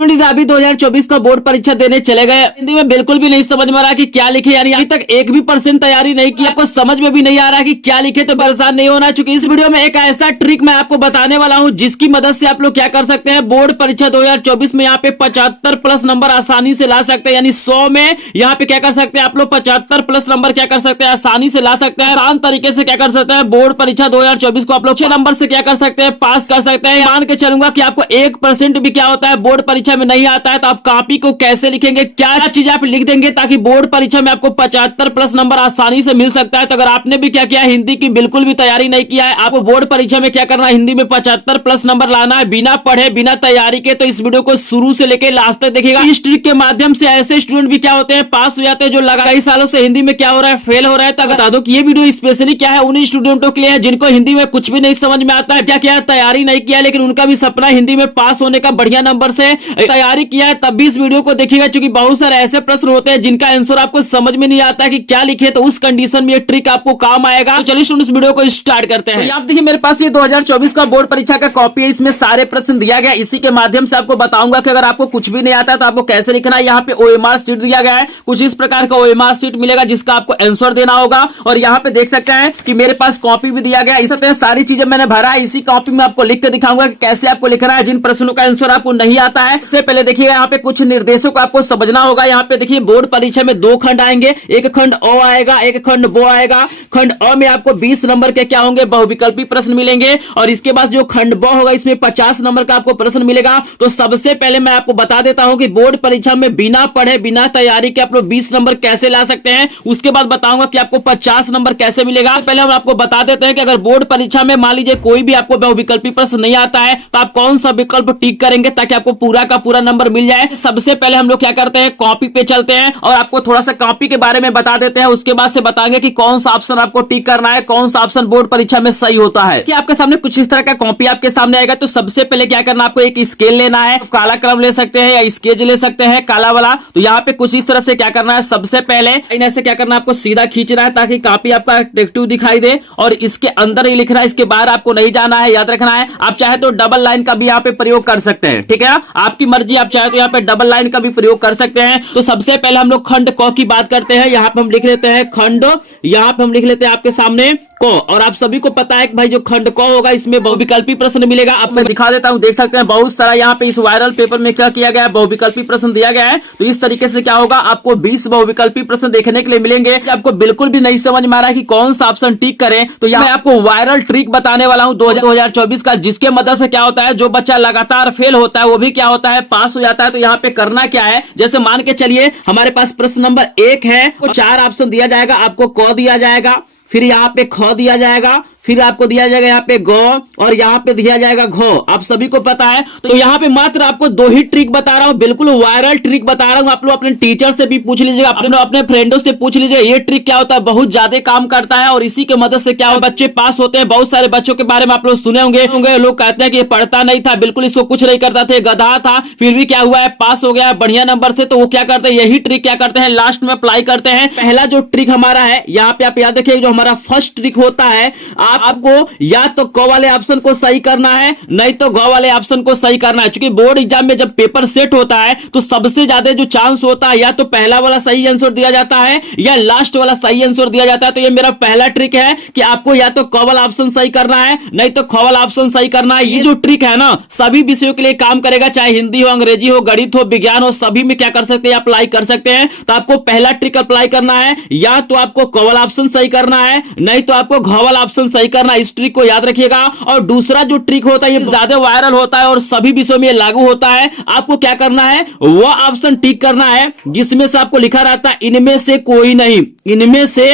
अभी 2024 का बोर्ड परीक्षा देने चले गए। हिंदी में बिल्कुल भी नहीं समझ में आ रहा कि क्या लिखे, यानी अभी तक 1% तैयारी नहीं की, आपको समझ में भी नहीं आ रहा कि क्या लिखे, तो परेशान नहीं होना, क्योंकि इस वीडियो में एक ऐसा ट्रिक मैं आपको बताने वाला हूं जिसकी मदद से आप लोग क्या कर सकते हैं, बोर्ड परीक्षा 2024 में यहाँ पे 75 प्लस नंबर आसानी से ला सकते हैं। यानी 100 में यहाँ पे क्या कर सकते हैं आप लोग 75 प्लस नंबर क्या कर सकते हैं, आसानी से ला सकते हैं। आसान तरीके से क्या कर सकते हैं, बोर्ड परीक्षा 2024 को आप लोग 6 नंबर से क्या कर सकते हैं, पास कर सकते हैं। मान के चलूंगा कि आपको 1% भी क्या होता है बोर्ड परीक्षा में नहीं आता है, तो आप कॉपी को कैसे लिखेंगे, क्या चीज आप लिख देंगे ताकि बोर्ड परीक्षा में आपको 75 प्लस नंबर आसानी से मिल सकता है। तो अगर आपने भी क्या किया, हिंदी की बिल्कुल भी तैयारी नहीं किया है, आपको बोर्ड परीक्षा में क्या करना है, हिंदी में 75 प्लस नंबर लाना है बिना पढ़े बिना तैयारी के, तो इस वीडियो को शुरू से लेकर लास्ट तक देखिएगा। इस ट्रिक के माध्यम से ऐसे स्टूडेंट भी क्या होते हैं, पास हो जाते हैं जो लगा कई सालों से हिंदी में क्या हो रहा है, फेल हो रहा है। तो बता दो कि ये वीडियो स्पेशली क्या है, उन स्टूडेंटों के लिए है जिनको हिंदी में कुछ भी नहीं समझ में आता है, क्या क्या तैयारी नहीं किया, लेकिन उनका भी सपना हिंदी में पास होने का, बढ़िया नंबर से तैयारी किया है, तब भी इस वीडियो को देखिएगा, क्योंकि बहुत सारे ऐसे प्रश्न होते हैं जिनका आंसर आपको समझ में नहीं आता है कि क्या लिखे, तो उस कंडीशन में ये ट्रिक आपको काम आएगा। तो चलिए स्टूडेंट्स वीडियो को स्टार्ट करते हैं। तो आप देखिए मेरे पास ये 2024 का बोर्ड परीक्षा का कॉपी है, इसमें सारे प्रश्न दिया गया। इसी के माध्यम से आपको बताऊंगा कि अगर आपको कुछ भी नहीं आता तो आपको कैसे लिखना है। यहाँ पे ओएमआर शीट दिया गया है, कुछ इस प्रकार का ओएमआर शीट मिलेगा जिसका आपको आंसर देना होगा। और यहाँ पे देख सकते हैं कि मेरे पास कॉपी भी दिया गया, इस तरह सारी चीजें मैंने भरा है। इसी कॉपी में आपको लिख के दिखाऊंगा कि कैसे आपको लिखना है, जिन प्रश्नों का आंसर आपको नहीं आता है। इससे पहले देखिए यहाँ पे कुछ निर्देशों को आपको समझना होगा। यहाँ पे देखिए बोर्ड परीक्षा में 2 खंड आएंगे, एक खंड अ आएगा, एक खंड ब आएगा। खंड अ में आपको 20 नंबर के क्या होंगे, बहुविकल्पी प्रश्न मिलेंगे, और इसके बाद जो खंड ब होगा इसमें 50 नंबर का आपको प्रश्न मिलेगा। तो सबसे पहले मैं आपको बता देता हूं कि बोर्ड परीक्षा में बिना पढ़े बिना तैयारी के आप लोग 20 नंबर कैसे ला सकते हैं। उसके बाद बताऊंगा कि आपको 50 नंबर कैसे मिलेगा। पहले हम आपको बता देते हैं कि अगर बोर्ड परीक्षा में मान लीजिए कोई भी आपको बहुविकल्पी प्रश्न नहीं आता है तो आप कौन सा विकल्प टिक करेंगे ताकि आपको पूरा का पूरा नंबर मिल जाए। सबसे पहले हम लोग क्या करते हैं, कॉपी पे चलते हैं और आपको थोड़ा सा कॉपी के बारे में बता देते हैं। उसके बाद से बताएंगे कि कौन सा ऑप्शन आपको टिक करना है, कौन सा ऑप्शन बोर्ड परीक्षा में सही होता है। कि आपके सामने कुछ इस तरह का कॉपी आपके सामने आएगा। तो सबसे पहले क्या करना, आपको एक स्केल लेना है, काला कलम ले सकते हैं या स्केच ले सकते हैं काला वाला। तो यहाँ पे कुछ इस तरह से क्या करना है, सबसे पहले ऐसे क्या करना है, आपको सीधा खींचना है ताकि कॉपी आपका अट्रैक्टिव दिखाई दे, और इसके अंदर ही लिखना है, इसके बाहर आपको नहीं जाना है, याद रखना है। आप चाहे तो डबल लाइन का भी यहाँ पे प्रयोग कर सकते हैं, ठीक है, आपकी मर्जी, आप चाहे तो यहाँ पे डबल लाइन का भी प्रयोग कर सकते हैं। तो सबसे पहले हम लोग खंड क की बात करते हैं। यहाँ पे हम लिख लेते हैं खंड, यहाँ पे हम लिख लेते हैं आपके सामने को। और आप सभी को पता है कि भाई जो खंड क होगा इसमें बहुविकल्पी प्रश्न मिलेगा। अब मैं दिखा देता हूं, देख सकते हैं बहुत सारा यहाँ पे इस वायरल पेपर में क्या किया गया है, बहुविकल्पी प्रश्न दिया गया है। तो इस तरीके से क्या होगा, आपको 20 बहुविकल्पी प्रश्न देखने के लिए मिलेंगे। आपको बिल्कुल भी नहीं समझ में आ रहा है कि कौन सा ऑप्शन टिक करें, तो यहाँ मैं आपको वायरल ट्रिक बताने वाला हूँ 2024 का, जिसके मदद से क्या होता है, जो बच्चा लगातार फेल होता है वो भी क्या होता है, पास हो जाता है। तो यहाँ पे करना क्या है, जैसे मान के चलिए हमारे पास प्रश्न नंबर 1 है, तो 4 ऑप्शन दिया जाएगा, आपको क दिया जाएगा, फिर यहाँ पे ख दिया जाएगा, फिर आपको दिया जाएगा यहाँ पे ग, और यहाँ पे दिया जाएगा घ। आप सभी को पता है। तो यहाँ पे मात्र आपको 2 ही ट्रिक बता रहा हूँ, बिल्कुल वायरल ट्रिक बता रहा हूँ। आप लोग अपने टीचर से भी पूछ लीजिएगा, अपने फ्रेंडों से पूछ लीजिए, ये ट्रिक क्या होता है, बहुत ज्यादा काम करता है। और इसी के मदद से क्या हो, बच्चे पास होते हैं। बहुत सारे बच्चों के बारे में आप लोग सुने होंगे, लोग कहते हैं कि ये पढ़ता नहीं था, बिल्कुल इसको कुछ नहीं करता था, गधा था, फिर भी क्या हुआ है, पास हो गया बढ़िया नंबर से। तो वो क्या करते हैं, यही ट्रिक क्या करते हैं, लास्ट में अप्लाई करते हैं। पहला जो ट्रिक हमारा है, यहाँ पे आप याद रखिए, जो हमारा फर्स्ट ट्रिक होता है, आपको या तो क वाले ऑप्शन को सही करना है, नहीं तो ग वाले ऑप्शन को सही करना है। क्योंकि बोर्ड एग्जाम में जब पेपर सेट होता है तो सबसे ज्यादा जो चांस होता है, या तो पहला वाला सही आंसर दिया जाता है या लास्ट वाला सही आंसर दिया जाता है। तो ये मेरा पहला ट्रिक है कि आपको या तो क वाला ऑप्शन सही करना है, नहीं तो ख वाला ऑप्शन सही करना है। ये जो ट्रिक है ना, सभी विषयों के लिए काम करेगा, चाहे हिंदी हो, अंग्रेजी हो, गणित हो, विज्ञान हो, सभी में क्या कर सकते हैं, अप्लाई कर सकते हैं। तो आपको पहला ट्रिक अप्लाई करना है, या तो आपको क वाला ऑप्शन सही करना है, नहीं तो आपको घ वाला ऑप्शन सही करना है। इस ट्रिक को याद रखिएगा। और दूसरा जो ट्रिक होता है, ये ज्यादा वायरल होता है और सभी विषयों में लागू होता है। आपको क्या करना है, वो ऑप्शन टिक करना है जिसमें से आपको लिखा रहता है इनमें से कोई नहीं, इनमें से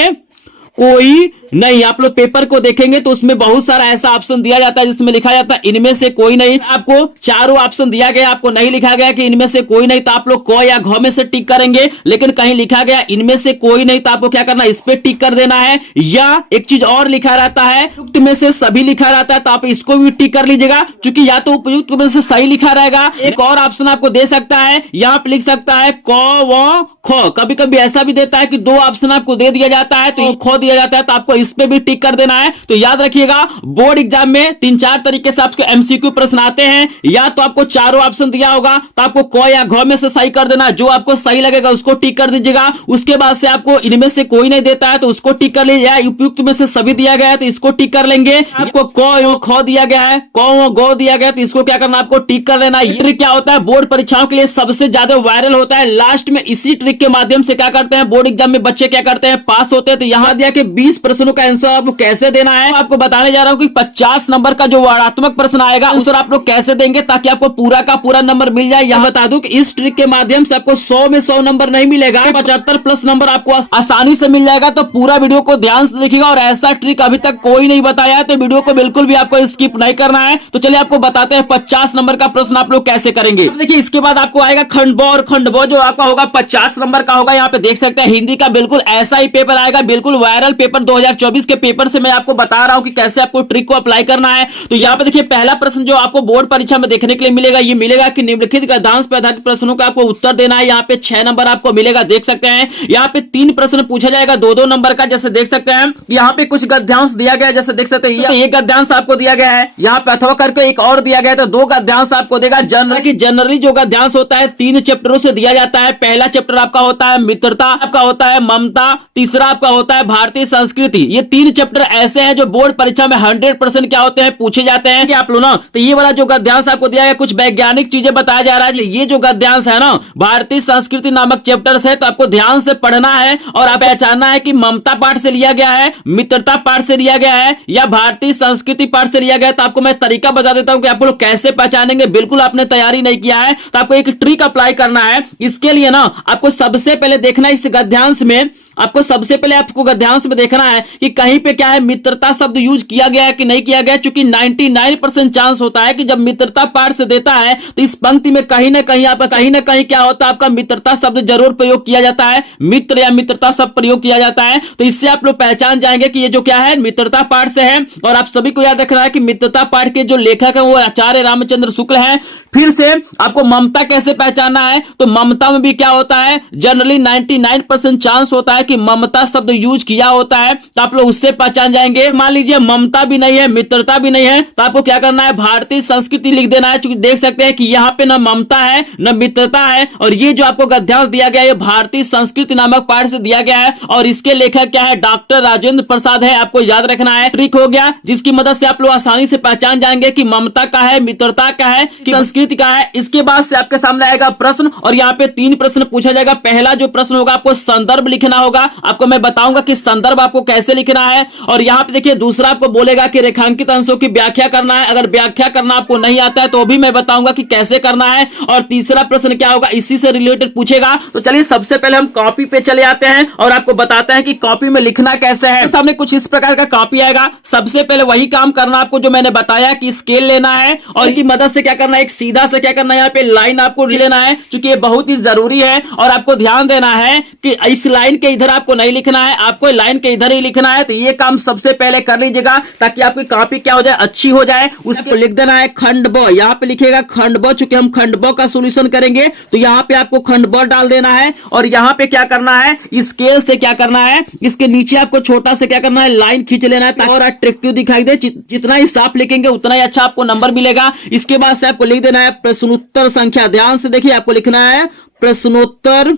कोई नहीं। आप लोग पेपर को देखेंगे तो उसमें बहुत सारा ऐसा ऑप्शन दिया जाता है जिसमें लिखा जाता है इनमें से कोई नहीं। आपको चारों ऑप्शन दिया गया, आपको नहीं लिखा गया कि इनमें से कोई नहीं, तो आप लोग क या घ में से टिक करेंगे। लेकिन कहीं लिखा गया इनमें से कोई नहीं, तो आपको क्या करना है, इस पे टिक कर देना है। या एक चीज और लिखा रहता है, उपयुक्त में से सभी लिखा रहता है, तो आप इसको भी टिक कर लीजिएगा, क्योंकि या तो उपयुक्त में से सही लिखा रहेगा। एक और ऑप्शन आपको दे सकता है, यहाँ पे लिख सकता है क व ख। कभी कभी ऐसा भी देता है कि 2 ऑप्शन आपको दे दिया जाता है, तो ख दिया जाता है, तो आपको इस पे भी टिक कर देना है। तो याद रखिएगा बोर्ड एग्जाम में 3-4 तरीके से आपको एमसीक्यू प्रश्न आते हैं। या तो आपको चारों ऑप्शन दिया होगा तो आपको क या घ में से सही कर देना, जो आपको सही लगेगा उसको टिक कर दीजिएगा। उसके बाद से आपको इनमें से कोई नहीं देता है तो उसको टिक कर लीजिए, या उपयुक्त में से सभी दिया गया है तो इसको टिक कर लेंगे। आपको क एवं ख दिया गया है, क एवं ग दिया गया है तो इसको क्या करना, आपको टिक कर लेना। ये ट्रिक क्या होता है, बोर्ड परीक्षाओं के लिए सबसे ज्यादा वायरल होता है। लास्ट में इसी ट्रिक के माध्यम से क्या करते हैं, बोर्ड एग्जाम में बच्चे क्या करते हैं, पास होते हैं। तो यहां दिया कि 20 प्रश्नों का आंसर आपको कैसे देना है, आपको बताने जा रहा हूं कि 50 नंबर का जो वर्णात्मक प्रश्न आएगा उस पर आप लोग कैसे देंगे ताकि आपको पूरा का पूरा नंबर मिल जाए। यहां बता दूं कि इस ट्रिक के माध्यम से आपको 100 में 100 नंबर नहीं मिलेगा, 75 प्लस नंबर आपको आसानी से मिल जाएगा। तो पूरा वीडियो को ध्यान से देखिएगा, और ऐसा ट्रिक अभी तक कोई नहीं बताया है तो वीडियो को बिल्कुल भी आपको स्किप नहीं करना है। तो चलिए आपको बताते हैं 50 नंबर का प्रश्न आप लोग कैसे करेंगे। देखिए इसके बाद आपको आएगा खंड ब, और खंड ब जो आपका होगा 50 नंबर का होगा। यहाँ पे देख सकते हैं हिंदी का बिल्कुल ऐसा ही पेपर आएगा, बिल्कुल वायरल पेपर 2024 के पेपर से मैं आपको बता रहा हूं कि कैसे आपको ट्रिक को अप्लाई करना है। तो यहाँ पे देखिए पहला प्रश्न जो आपको बोर्ड परीक्षा में देखने के लिए मिलेगा, ये मिलेगा कि निम्नलिखित गद्यांश पर आधारित प्रश्नों का आपको उत्तर देना है। यहाँ पे 6 नंबर आपको मिलेगा, देख सकते हैं। यहाँ पे 3 प्रश्न पूछा जाएगा 2-2 नंबर का, जैसे देख सकते हैं। यहाँ पे कुछ गद्यांश दिया गया है, जैसे देख सकते हैं ये गद्यांश आपको दिया गया है। यहाँ पे अथवा करके एक और दिया गया है, तो 2 गद्यांश आपको देगा। जनरली जो गद्यांश होता है 3 चैप्टरों से दिया जाता है। पहला चैप्टर आपका होता है मित्रता, आपका होता है ममता, तीसरा आपका होता है भारतीय संस्कृति। ये 3 चैप्टर ऐसे हैं जो बोर्ड परीक्षा में 100% क्या होते हैं, पूछे जाते हैं। आप लोग ना, तो ये वाला जो गद्यांश आपको दिया है कुछ वैज्ञानिक चीजें बताया जा रहा है। ये जो गद्यांश है ना भारतीय संस्कृति नामक चैप्टर से, तो आपको ध्यान से पढ़ना है और आप पहचानना है कि ममता पाठ से लिया गया है, मित्रता पाठ से लिया गया है या भारतीय संस्कृति पाठ से लिया गया है। तो आपको मैं तरीका बता देता हूं कि आप लोग कैसे पहचानेंगे। बिल्कुल आपने तैयारी नहीं किया है तो आपको एक ट्रिक अप्लाई करना है। इसके लिए ना आपको सबसे पहले देखना है इस गद्यांश में, आपको सबसे पहले आपको गद्यांश में देखना है कि कहीं पे क्या है मित्रता शब्द यूज किया गया है कि नहीं किया गया, क्योंकि 99% चांस होता है कि जब मित्रता पाठ से देता है तो इस पंक्ति में कहीं ना कहीं क्या होता है, आपका मित्रता शब्द जरूर प्रयोग किया जाता है, मित्र या मित्रता शब्द प्रयोग किया जाता है। तो इससे आप लोग पहचान जाएंगे कि ये जो क्या है मित्रता पाठ से है। और आप सभी को याद रखना है कि मित्रता पाठ के जो लेखक है वो आचार्य रामचंद्र शुक्ल है। फिर से आपको ममता कैसे पहचानना है, तो ममता में भी क्या होता है, जनरली 99% चांस होता है कि ममता शब्द यूज किया होता है, तो आप लोग उससे पहचान जाएंगे। मान लीजिए ममता भी नहीं है, मित्रता भी नहीं है, तो आपको क्या करना है, भारतीय संस्कृति लिख देना है। क्योंकि देख सकते हैं कि यहाँ पे न ममता है न मित्रता है, और ये जो आपको गद्यांश दिया गया है ये भारतीय संस्कृति नामक पाठ से दिया गया है, और इसके लेखक क्या है, डॉक्टर राजेंद्र प्रसाद है। आपको याद रखना है, ट्रिक हो गया जिसकी मदद से आप लोग आसानी से पहचान जाएंगे कि ममता का है, मित्रता का है, संस्कृति का है। इसके बाद से आपके सामने आएगा प्रश्न, और यहाँ पे 3 प्रश्न पूछा जाएगा। पहला जो प्रश्न होगा आपको संदर्भ लिखना होगा, आपको मैं बताऊंगा कि संदर्भ आपको कैसे लिखना है। और यहाँ पे देखिए दूसरा आपको बोलेगा कि रेखांकित अंशों की व्याख्या करना है। अगर व्याख्या करना आपको नहीं आता है तो भी मैं बताऊंगा कि कैसे करना है। और तीसरा प्रश्न क्या होगा, इसी से रिलेटेड पूछेगा। तो चलिए सबसे पहले हम कॉपी पे चले आते हैं और आपको बताते हैं कि कॉपी में लिखना कैसे है। सामने कुछ इस प्रकार का कॉपी आएगा। सबसे पहले वही काम करना आपको जो मैंने बताया कि स्केल लेना है और इनकी मदद से क्या करना है, एक सीधा से क्या करना है, यहाँ पे लाइन आपको लेना है, क्योंकि ये बहुत ही जरूरी है। और आपको ध्यान देना है कि इस लाइन के इधर आपको नहीं लिखना है, आपको लाइन के इधर ही लिखना है। तो ये काम सबसे पहले कर लीजिएगा ताकि आपकी कॉपी क्या हो जाए, अच्छी हो जाए। उसको लिख देना है खंड ब, यहाँ पे लिखेगा खंड ब। चूंकि हम खंड ब का सोल्यूशन करेंगे तो यहाँ पे आपको खंड ब डाल देना है। और यहाँ पे क्या करना है, स्केल से क्या करना है, इसके नीचे आपको छोटा से क्या करना है, लाइन खींच लेना है और अट्रैक्टिव दिखाई दे। जितना ही साफ लिखेंगे उतना ही अच्छा आपको नंबर मिलेगा। इसके बाद से आपको लिख देना है प्रश्नोत्तर संख्या। ध्यान से देखिए, आपको लिखना है प्रश्नोत्तर,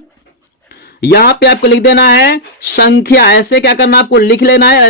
यहां पे आपको लिख देना है संख्या। ऐसे क्या करना, आपको लिख लेना है,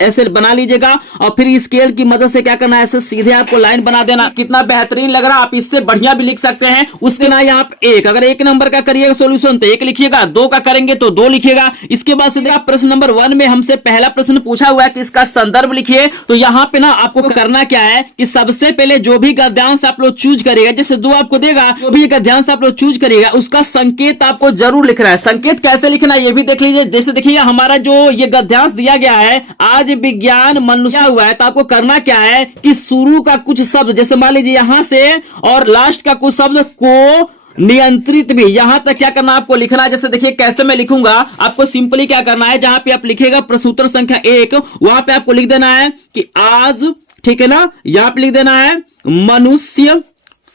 ऐसे बना लीजिएगा। और फिर स्केल की मदद से क्या करना है, ऐसे सीधे आपको लाइन बना देना। कितना बेहतरीन लग रहा है, आप इससे बढ़िया भी लिख सकते हैं। उसके ना यहाँ पे 1, अगर 1 नंबर का करिएगा सोल्यूशन तो 1 लिखिएगा, 2 का करेंगे तो 2 लिखिएगा। इसके बाद से प्रश्न नंबर 1 में हमसे पहला प्रश्न पूछा हुआ है कि इसका संदर्भ लिखिए। तो यहाँ पे ना आपको करना क्या है कि सबसे पहले जो भी गद्यांश आप लोग चूज करेगा, जैसे 2 आपको देगा, जो भी गद्यांश आप लोग चूज करेगा उसका संकेत आपको जरूर लिखना है। संकेत कैसे लिखना है ये भी देख लीजिए। जैसे देखिए हमारा जो ये गद्यांश दिया गया है, आज विज्ञान मनुष्य हुआ है, तो आपको करना क्या है कि शुरू का कुछ शब्द, जैसे मान लीजिए यहां से और लास्ट का कुछ शब्द को नियंत्रित भी, यहां तक क्या करना आपको लिखना है। जैसे देखिए कैसे मैं लिखूंगा, आपको सिंपली क्या करना है, जहां पे आप लिखेगा प्रश्नोत्तर संख्या 1, वहां पे आपको लिख देना है कि आज, ठीक है ना, यहां पे लिख देना है मनुष्य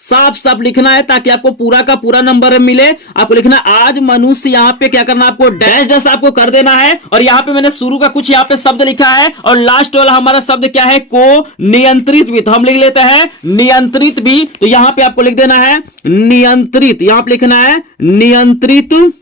साफ साफ लिखना है ताकि आपको पूरा का पूरा नंबर मिले। आपको लिखना आज मनुष्य, यहाँ पे क्या करना है आपको डैश डैश आपको कर देना है। और यहाँ पे मैंने शुरू का कुछ यहाँ पे शब्द लिखा है और लास्ट वाला हमारा शब्द क्या है, को नियंत्रित भी, तो हम लिख लेते हैं नियंत्रित भी। तो यहाँ पे आपको लिख देना है नियंत्रित, यहाँ पे लिखना है नियंत्रित,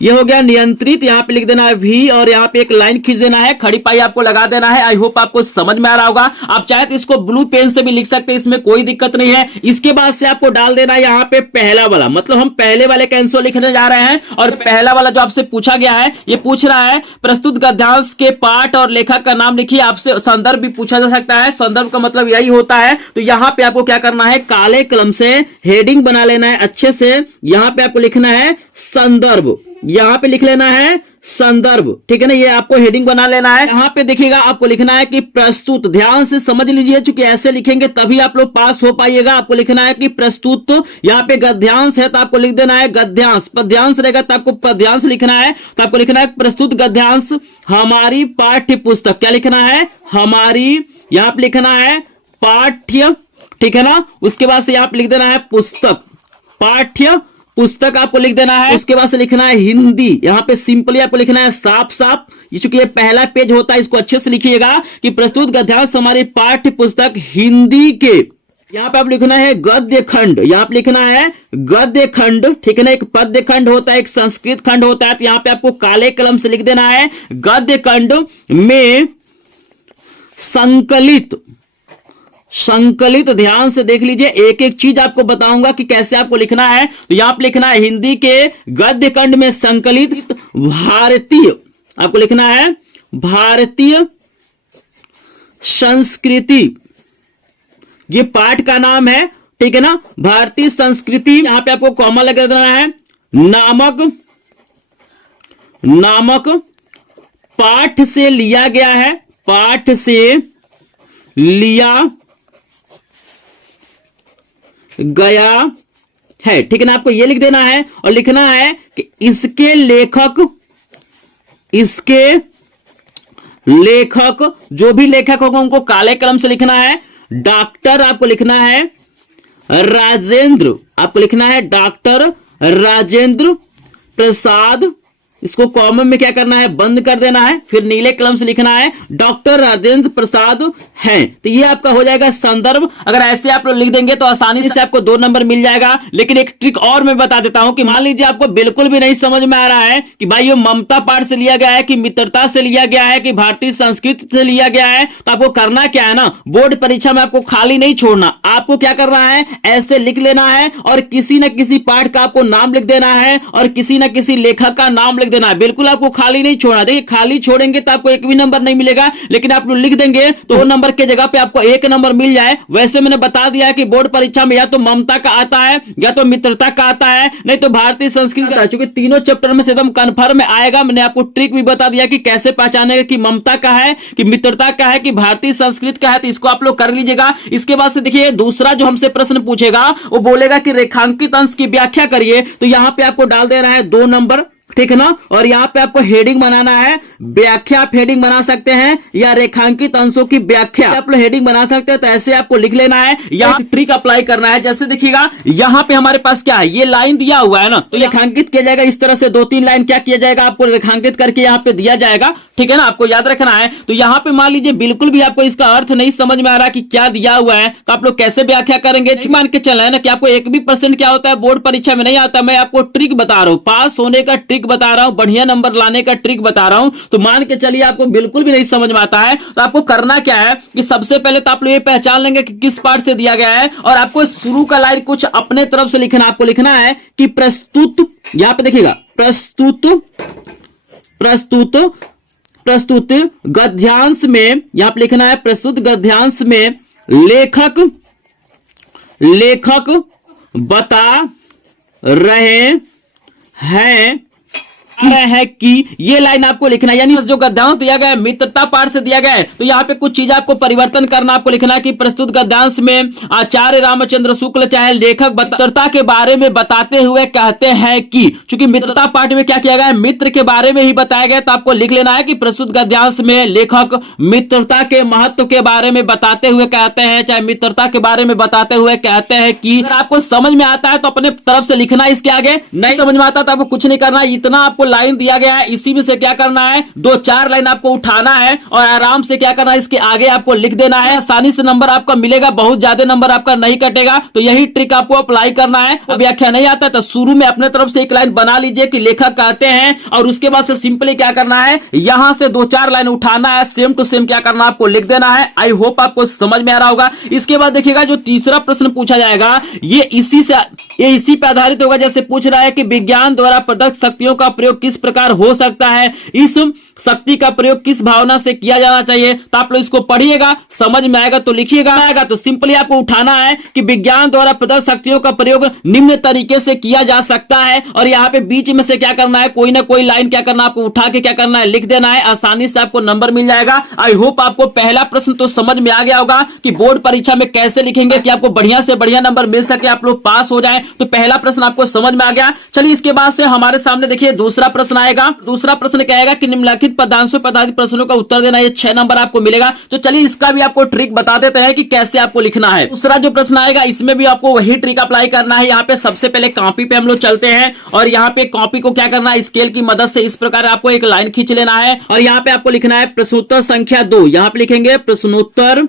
ये हो गया नियंत्रित। यहाँ पे लिख देना है भी और यहाँ पे एक लाइन खींच देना है, खड़ी पाई आपको लगा देना है। आई होप आपको समझ में आ रहा होगा। आप चाहे तो इसको ब्लू पेन से भी लिख सकते हैं, इसमें कोई दिक्कत नहीं है। इसके बाद से आपको डाल देना है यहाँ पे पहला वाला, मतलब हम पहले वाले का आंसर लिखने जा रहे हैं। और पहला वाला जो आपसे पूछा गया है, ये पूछ रहा है प्रस्तुत गद्यांश के पाठ और लेखक का नाम लिखिए। आपसे संदर्भ भी पूछा जा सकता है, संदर्भ का मतलब यही होता है। तो यहाँ पे आपको क्या करना है, काले कलम से हेडिंग बना लेना है अच्छे से। यहाँ पे आपको लिखना है संदर्भ, यहां पे लिख लेना है संदर्भ, ठीक है ना, ये आपको हेडिंग बना लेना है। यहां पे देखिएगा आपको लिखना है कि प्रस्तुत, ध्यान से समझ लीजिए, चूंकि ऐसे लिखेंगे तभी आप लोग पास हो पाइएगा। आपको लिखना है कि प्रस्तुत, यहाँ पे गद्यांश है तो आपको लिख देना है गद्यांश, पद्यांश रहेगा तो आपको पद्यांश लिखना है। तो आपको लिखना है प्रस्तुत गद्यांश हमारी पाठ्य पुस्तक, क्या लिखना है, हमारी, यहां पे लिखना है पाठ्य, ठीक है ना। उसके बाद से यहां पे लिख देना है पुस्तक, पाठ्य पुस्तक आपको लिख देना है। उसके बाद से लिखना है हिंदी, यहां पे सिंपली आपको लिखना है साफ साफ, चूंकि ये पहला पेज होता है, इसको अच्छे से लिखिएगा कि प्रस्तुत गद्यांश हमारी पाठ्य पुस्तक हिंदी के, यहां पे आप लिखना है गद्य खंड, यहां पे लिखना है गद्य खंड, ठीक है ना। एक पद्य खंड होता है, एक संस्कृत खंड होता है, तो यहां पे आपको काले कलम से लिख देना है गद्य खंड में संकलित, संकलित, ध्यान से देख लीजिए, एक एक चीज आपको बताऊंगा कि कैसे आपको लिखना है। तो यहां पे लिखना है हिंदी के गद्य खंड में संकलित भारतीय, आपको लिखना है भारतीय संस्कृति, ये पाठ का नाम है, ठीक है ना, भारतीय संस्कृति। यहां पे आपको कॉमा लगा देना है नामक, नामक पाठ से लिया गया है, पाठ से लिया गया है, ठीक है ना। आपको यह लिख देना है और लिखना है कि इसके लेखक, इसके लेखक, जो भी लेखक होगा उनको काले कलम से लिखना है। डॉक्टर आपको लिखना है राजेंद्र, आपको लिखना है डॉक्टर राजेंद्र प्रसाद, इसको कॉमन में क्या करना है, बंद कर देना है, फिर नीले कलम से लिखना है डॉक्टर राजेंद्र प्रसाद हैं। तो ये आपका हो जाएगा संदर्भ। अगर ऐसे आप लोग लिख देंगे तो आसानी से आपको 2 नंबर मिल जाएगा। लेकिन एक ट्रिक और मैं बता देता हूं कि मान लीजिए आपको बिल्कुल भी नहीं समझ में आ रहा है कि भाई ये ममता पाठ से लिया गया है कि मित्रता से लिया गया है कि भारतीय संस्कृति से लिया गया है, तो आपको करना क्या है ना, बोर्ड परीक्षा में आपको खाली नहीं छोड़ना। आपको क्या करना है, ऐसे लिख लेना है और किसी न किसी पाठ का आपको नाम लिख देना है और किसी न किसी लेखक का नाम लिख देना है। बिल्कुल आपको खाली नहीं छोड़ना। देखिए खाली छोड़ेंगे तो आपको एक भी नंबर नहीं मिलेगा, लेकिन आप लोग लिख देंगे तो 2 नंबर के जगह पे आपको 1 नंबर मिल जाए। वैसे मैंने बता दिया कि बोर्ड परीक्षा में या तो ममता का आता है या तो मित्रता का आता है, नहीं तो भारतीय संस्कृति का, चूंकि तीनों चैप्टर में से एकदम कन्फर्म आएगा। मैंने आपको ट्रिक भी बता दिया कि कैसे पहचानेगा कि ममता का है, कि मित्रता का है, कि भारतीय संस्कृति का है, तो इसको आप लोग कर लीजिएगा। इसके बाद से देखिए दूसरा जो हमसे प्रश्न पूछेगा वो बोलेगा कि रेखांकित अंश की व्याख्या करिए। तो यहां पे आपको डाल दे रहा है 2 नंबर, ठीक है ना। और यहां पे आपको हेडिंग बनाना है व्याख्या, आप हेडिंग बना सकते हैं या रेखांकित अंशों की व्याख्या आप लोग हेडिंग बना सकते हैं। तो ऐसे आपको लिख लेना है, यहाँ ट्रिक अप्लाई करना है। जैसे देखिएगा यहाँ पे हमारे पास क्या है, ये लाइन दिया हुआ है ना, तो रेखांकित किया जाएगा इस तरह से 2-3 लाइन क्या किया जाएगा, आपको रेखांकित करके यहाँ पे दिया जाएगा, ठीक है ना, आपको याद रखना है। तो यहाँ पे मान लीजिए बिल्कुल भी आपको इसका अर्थ नहीं समझ में आ रहा कि क्या दिया हुआ है, तो आप लोग कैसे व्याख्या करेंगे। मान के चल रहा है ना कि आपको 1 भी % क्या होता है बोर्ड परीक्षा में नहीं आता। मैं आपको ट्रिक बता रहा हूं, पास होने का ट्रिक बता रहा हूं, बढ़िया नंबर लाने का ट्रिक बता रहा हूं। तो मान के चलिए आपको बिल्कुल भी नहीं समझ में आता है, तो आपको करना क्या है कि सबसे पहले तो आप लोग ये पहचान लेंगे कि किस पार्ट से दिया गया है, और आपको शुरू का लाइन कुछ अपने तरफ से लिखना। आपको लिखना है कि प्रस्तुत, यहां पे देखिएगा प्रस्तुत, प्रस्तुत, प्रस्तुत गद्यांश में, यहां पे लिखना है प्रस्तुत गद्यांश में लेखक, लेखक बता रहे हैं है कि ये लाइन आपको लिखना है, यानी जो गद्यांश दिया गया है मित्रता पाठ से दिया गया है, तो यहाँ पे कुछ चीजें आपको परिवर्तन करना, आपको लिखना है कि प्रस्तुत गद्यांश में आचार्य रामचंद्र शुक्ल चाहे लेखक मित्रता के बारे में बताते हुए कहते हैं कि, चूंकि मित्रता पाठ में क्या किया गया है, मित्र के बारे में ही बताया गया, तो आपको लिख लेना है कि प्रस्तुत गद्यांश में लेखक मित्रता के महत्व के बारे में बताते हुए कहते हैं, चाहे मित्रता के बारे में बताते हुए कहते हैं कि। अगर आपको समझ में आता है तो अपने तरफ से लिखना है, इसके आगे नहीं समझ में आता तो आपको कुछ नहीं करना है, इतना आपको लाइन दिया गया है, इसी में से क्या करना है, 2-4 लाइन आपको उठाना है और आराम से क्या करना है, इसके आगे आपको लिख देना है, आसानी से नंबर आपका मिलेगा, बहुत ज्यादा नंबर आपका नहीं कटेगा। तो यही ट्रिक आपको अप्लाई करना है। अब व्याख्या नहीं आता तो शुरू में अपने तरफ से एक लाइन बना लीजिए कि लेखक कहते हैं, और उसके बाद से सिंपली क्या करना है, यहां से 2-4 लाइन उठाना है, सेम टू सेम क्या करना आपको लिख देना है। आई होप आपको समझ में आ रहा होगा। इसके बाद देखिएगा जो तीसरा प्रश्न पूछा जाएगा ये इसी पे आधारित होगा। जैसे पूछ रहा है कि विज्ञान द्वारा प्रदत्त शक्तियों का प्रयोग किस प्रकार हो सकता है, इस शक्ति का प्रयोग किस भावना से किया जाना चाहिए। तो आप लोग इसको पढ़िएगा, समझ में आएगा तो लिखिएगा, आएगा तो सिंपली आपको उठाना है कि विज्ञान द्वारा प्रदत्त शक्तियों का प्रयोग निम्न तरीके से किया जा सकता है, और यहाँ पे बीच में से क्या करना है, कोई ना कोई लाइन क्या करना आपको उठा के क्या करना है, लिख देना है, आसानी से आपको नंबर मिल जाएगा। आई होप आपको पहला प्रश्न तो समझ में आ गया होगा कि बोर्ड परीक्षा में कैसे लिखेंगे कि आपको बढ़िया से बढ़िया नंबर मिल सके, आप लोग पास हो जाए। तो पहला प्रश्न आपको समझ में आ गया। चलिए इसके बाद से हमारे सामने देखिए दूसरा प्रश्न आएगा। दूसरा प्रश्न कहेगा कि निम्नलिखित पदांशों पर आधारित प्रश्नों का उत्तर देना, ये 6 नंबर आपको मिलेगा। तो चलिए इसका भी आपको ट्रिक बता देते हैं कि कैसे आपको लिखना है। दूसरा जो प्रश्न आएगा इसमें भी आपको वही ट्रिक अप्लाई करना है। यहाँ पे सबसे पहले कॉपी पे हम लोग चलते हैं, और यहाँ पे कॉपी को क्या करना है, स्केल की मदद से इस प्रकार आपको एक लाइन खींच लेना है, और यहाँ पे आपको लिखना है प्रश्नोत्तर संख्या 2। यहाँ पे लिखेंगे प्रश्नोत्तर,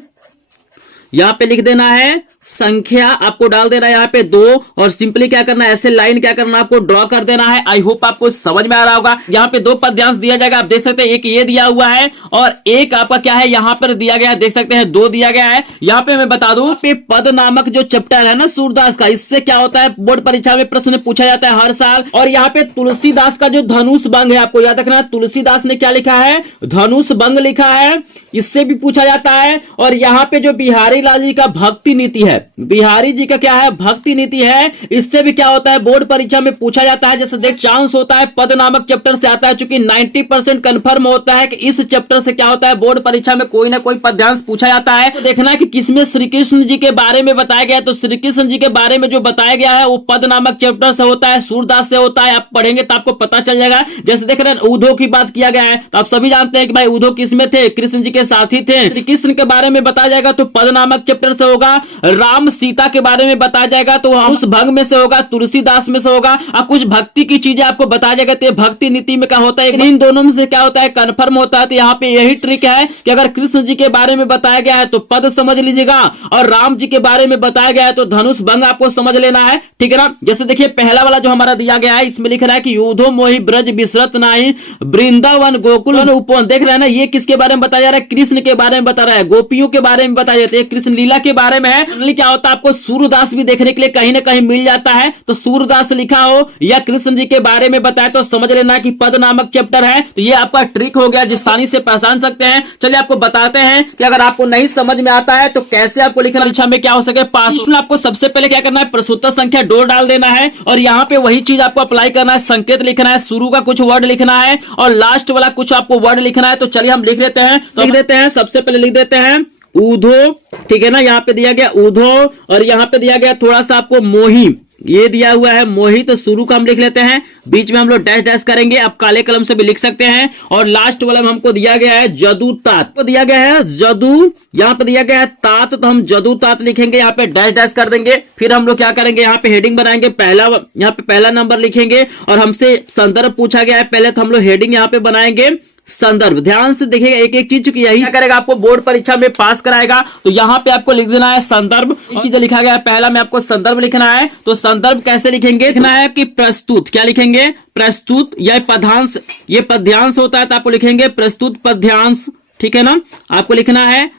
यहाँ पे लिख देना है संख्या, आपको डाल देना है यहाँ पे 2, और सिंपली क्या करना है, ऐसे लाइन क्या करना है, आपको ड्रॉ कर देना है। आई होप आपको समझ में आ रहा होगा। यहाँ पे 2 पद्यांश दिया जाएगा, आप देख सकते हैं, एक ये दिया हुआ है और एक आपका क्या है यहाँ पर दिया गया है, देख सकते हैं 2 दिया गया है। यहाँ पे मैं बता दूं पे पद नामक जो चैप्टर है ना सूरदास का, इससे क्या होता है, बोर्ड परीक्षा में प्रश्न पूछा जाता है हर साल। और यहाँ पे तुलसीदास का जो धनुष भंग है, आपको याद रखना, तुलसीदास ने क्या लिखा है, धनुष भंग लिखा है, इससे भी पूछा जाता है। और यहाँ पे जो बिहारी लाल जी का भक्ति नीति है, बिहारी जी का क्या है, भक्ति नीति है, इससे भी क्या होता है, बोर्ड परीक्षा में पूछा जाता है। जैसे देख चांस होता है पद नामक चैप्टर से आता है, चूंकि 90% कंफर्म होता है कि इस चैप्टर से क्या होता है, बोर्ड परीक्षा में कोई ना कोई पद्यांश पूछा जाता है। तो देखना है कि किसमें श्री कृष्ण जी के बारे में बताया गया है। तो श्री कृष्ण जी के बारे में जो बताया गया है वो पद नामक चैप्टर से होता है, सूरदास से होता है। आप पढ़ेंगे तो आपको पता चल जाएगा। जैसे देख रहे हैं उद्धव की बात किया गया है, तो आप सभी जानते हैं कि भाई उद्धव किसमें थे, कृष्ण जी के साथी थे। श्री कृष्ण के बारे में बताया जाएगा तो पद नामक चैप्टर से होगा। राम सीता के बारे में बताया जाएगा तो उस भंग में से होगा, तुलसीदास में से होगा। अब कुछ भक्ति की चीजें आपको बताया जाएगा तो भक्ति नीति में क्या होता है, इन दोनों में से क्या होता है, कंफर्म होता है। तो यहाँ पे यही ट्रिक है कि अगर कृष्ण जी के बारे में बताया गया है तो पद समझ लीजिएगा, और राम जी के बारे में बताया गया है तो धनुष भंग आपको समझ लेना है, ठीक है ना। जैसे देखिए पहला वाला जो हमारा दिया गया है, इसमें लिख रहा है कि यूधो मोहि ब्रज बिसरत नाही वृंदावन गोकुल उपवन। देख रहे हैं ना, ये किसके बारे में बताया जा रहा है, कृष्ण के बारे में बता रहा है, गोपियों के बारे में बताया जाता है, कृष्ण लीला के बारे में है। क्या होता है, आपको सूरदास भी देखने के लिए कहीं ना कहीं मिल जाता है, तो सूरदास लिखा हो या कृष्ण जी के बारे में बताया तो समझ लेना कि पद नामक चैप्टर है। तो ये आपका ट्रिक हो गया, जिस आसानी से पहचान सकते हैं। चलिए आपको बताते हैं कि अगर आपको नहीं समझ में आता है तो कैसे आपको लिखना परीक्षा में क्या हो सके पास। आपको सबसे पहले क्या करना है, प्रश्नोत्तर संख्या 2 डाल देना है, और यहाँ पे वही चीज आपको अप्लाई करना है, संकेत लिखना है, शुरू का कुछ वर्ड लिखना है और लास्ट वाला कुछ आपको वर्ड लिखना है। तो चलिए हम लिख लेते हैं, तो लिख देते हैं, सबसे पहले लिख देते हैं ऊधो, ठीक है ना, यहाँ पे दिया गया ऊधो, और यहाँ पे दिया गया थोड़ा सा आपको मोही, ये दिया हुआ है मोही, तो शुरू का हम लिख लेते हैं, बीच में हम लोग डैश डैश करेंगे, आप काले कलम से भी लिख सकते हैं, और लास्ट वाला में हमको दिया गया है जदू तात, तो दिया गया है जदू, यहाँ पे दिया गया है तात, तो हम जदू तात लिखेंगे, यहाँ पे डैश डैश कर देंगे। फिर हम लोग क्या करेंगे, यहाँ पे हेडिंग बनाएंगे, पहला यहाँ पे पहला नंबर लिखेंगे, और हमसे संदर्भ पूछा गया है पहले, तो हम लोग हेडिंग यहाँ पे बनाएंगे संदर्भ। ध्यान से देखिएगा एक एक चीज, क्योंकि यही क्या करेगा, आपको बोर्ड परीक्षा में पास कराएगा। तो यहाँ पे आपको लिख देना है संदर्भ, चीजें लिखा गया है, पहला में आपको संदर्भ लिखना है। तो संदर्भ कैसे लिखेंगे, लिखना है कि प्रस्तुत, क्या लिखेंगे, प्रस्तुत, या पदांश, ये पद्यांश होता है तो आपको लिखेंगे प्रस्तुत पद्यांश, ठीक है ना। आपको लिखना है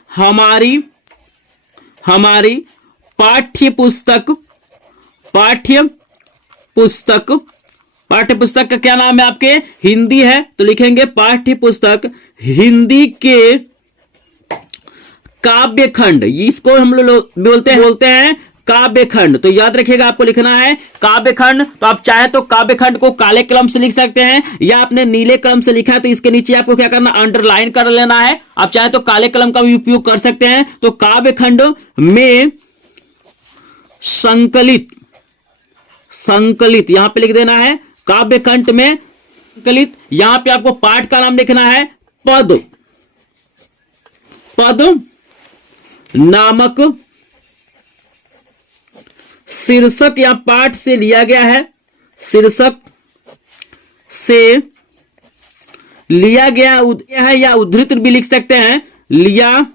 हमारी पाठ्य पुस्तक, पाठ्य पुस्तक का क्या नाम है आपके, हिंदी है, तो लिखेंगे पाठ्य पुस्तक हिंदी के काव्य खंड, इसको हम लोग बोलते हैं काव्य खंड। तो याद रखिएगा आपको लिखना है काव्य खंड। तो आप चाहे तो काव्य खंड को काले कलम से लिख सकते हैं या आपने नीले कलम से लिखा है तो इसके नीचे आपको क्या करना, अंडरलाइन कर लेना है। आप चाहे तो काले कलम का भी उपयोग कर सकते हैं। तो काव्य खंड में संकलित, संकलित यहां पे लिख देना है काव्य खंड में संकलित। यहां पे आपको पाठ का नाम लिखना है पद, पद नामक शीर्षक या पाठ से लिया गया है, शीर्षक से लिया गया है या उद्धृत भी लिख सकते हैं, लिया